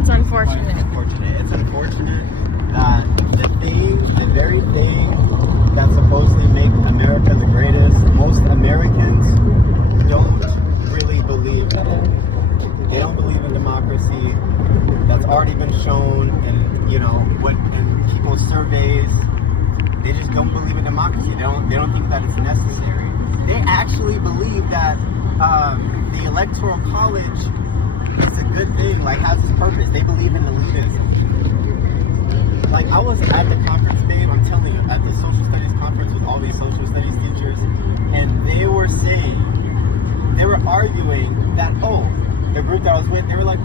it's unfortunate. It's unfortunate that the very thing that supposedly make America the greatest, most Americans don't really believe in it. They don't believe in democracy. That's already been shown in people's surveys. They just don't believe in democracy. They don't think that it's necessary. They actually believe that the electoral college is a good thing, like has its purpose. They believe in elitism. Like I was at the conference, babe, I'm telling you, at the social studies conference with all these social studies teachers, and they were arguing that, the group that I was with, they were like,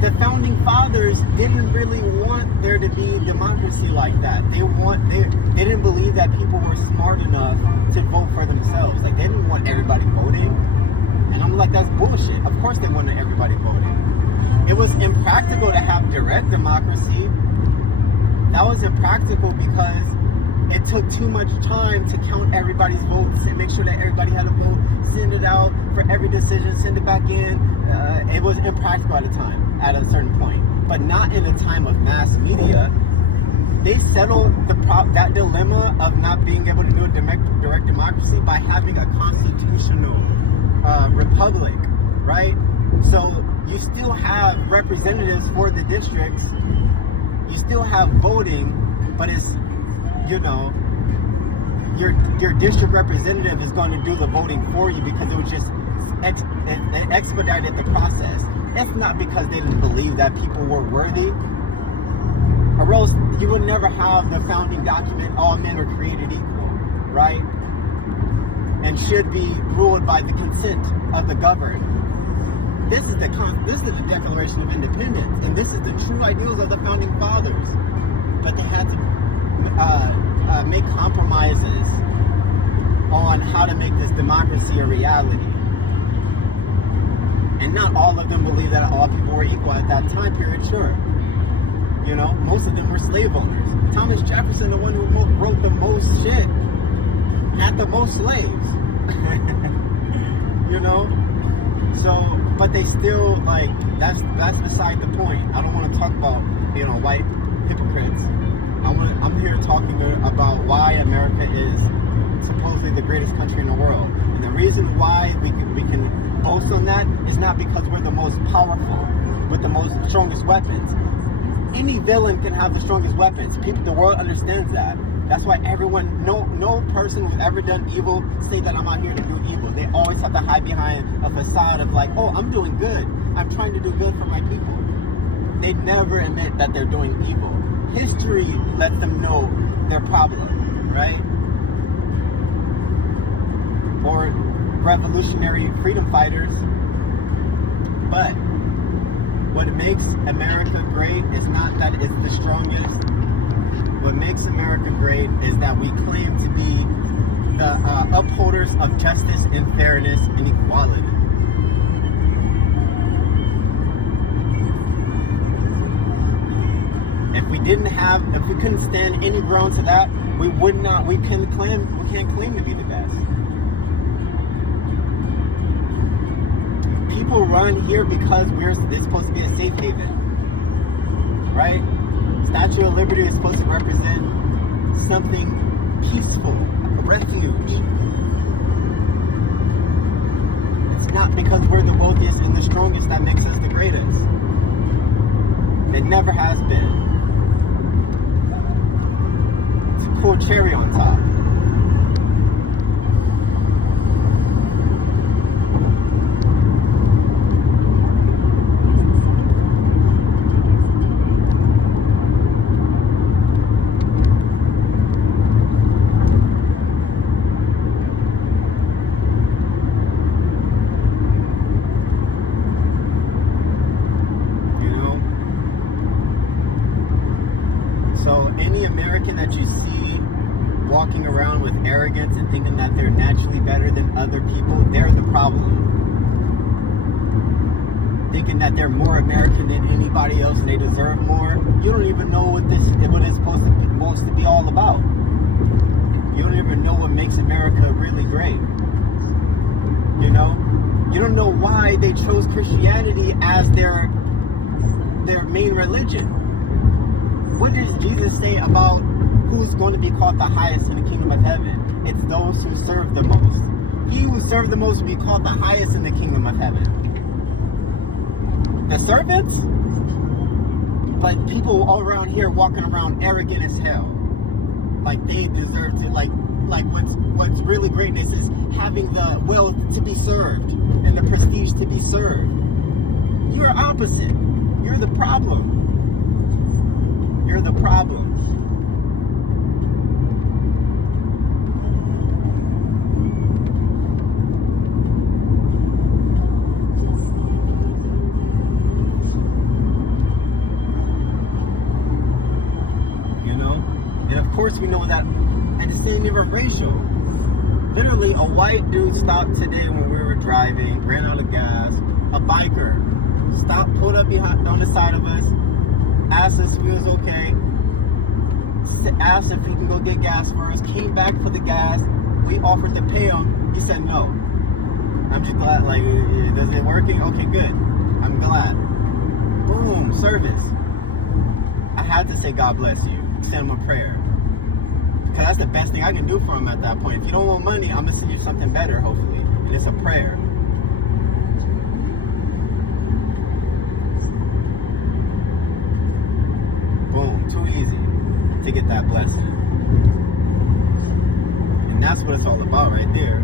the founding fathers didn't really want there to be democracy like that. They didn't believe that people were smart enough to vote for themselves. Like they didn't want everybody voting. And I'm like, that's bullshit. Of course they wanted everybody voting. It was impractical to have direct democracy. That was impractical because it took too much time to count everybody's votes and make sure that everybody had a vote, send it out for every decision, send it back in. It was impractical at a certain point, but not in a time of mass media. They settled that dilemma of not being able to do a direct democracy by having a constitutional republic, right? So you still have representatives for the districts, you still have voting, but it's, your district representative is going to do the voting for you because it was just expedited the process. If not because they didn't believe that people were worthy, or else you would never have the founding document, all men are created equal, right? And should be ruled by the consent of the governed. This is the Declaration of Independence, and this is the true ideals of the founding fathers. But they had to make compromises on how to make this democracy a reality. And not all of them believe that all people were equal at that time period, sure. Most of them were slave owners. Thomas Jefferson, the one who wrote the most shit, had the most slaves. So, but they still, that's beside the point. I don't want to talk about, white hypocrites. I'm here talking about why America is supposedly the greatest country in the world. And the reason why we can boast on that is not because we're the most powerful with the strongest weapons. Any villain can have the strongest weapons. The world understands that. That's why no person who's ever done evil say that I'm out here to do evil. They always have to hide behind a facade of I'm doing good. I'm trying to do good for my people. They never admit that they're doing evil. History lets them know their problem, right? Or revolutionary freedom fighters. But what makes America great is not that it's the strongest. What makes America great is that we claim to be the upholders of justice and fairness and equality. If we couldn't stand any ground to that, we can't claim to be the best. People run here because it's supposed to be a safe haven, right? Statue of Liberty is supposed to represent something peaceful, a refuge. It's not because we're the wealthiest and the strongest that makes us the greatest. It never has been. It's a cool cherry on top. So any American that you see walking around with arrogance and thinking that they're naturally better than other people, they're the problem. Thinking that they're more American than anybody else and they deserve more. You don't even know what it's supposed to be all about. You don't even know what makes America really great. You don't know why they chose Christianity as their main religion. What does Jesus say about who's going to be called the highest in the kingdom of heaven? It's those who serve the most. He who served the most will be called the highest in the kingdom of heaven. The servants? But people all around here walking around arrogant as hell. Like they deserve to, like what's really greatness is having the wealth to be served and the prestige to be served. You're opposite. You're the problem. You're the problem. You know? And of course we know that, and it's not even racial. Literally, a white dude stopped today when we were driving, ran out of gas. A biker stopped, pulled up behind on the side of us, asked us if he was okay, asked if he can go get gas for us, came back for the gas. We offered to pay him. He said no. I'm just glad, like, is it working? Okay, good. I'm glad. Boom, service. I had to say God bless you. Send him a prayer. Because that's the best thing I can do for him at that point. If you don't want money, I'm going to send you something better, hopefully. And it's a prayer. Boom. Too easy to get that blessing. And that's what it's all about right there.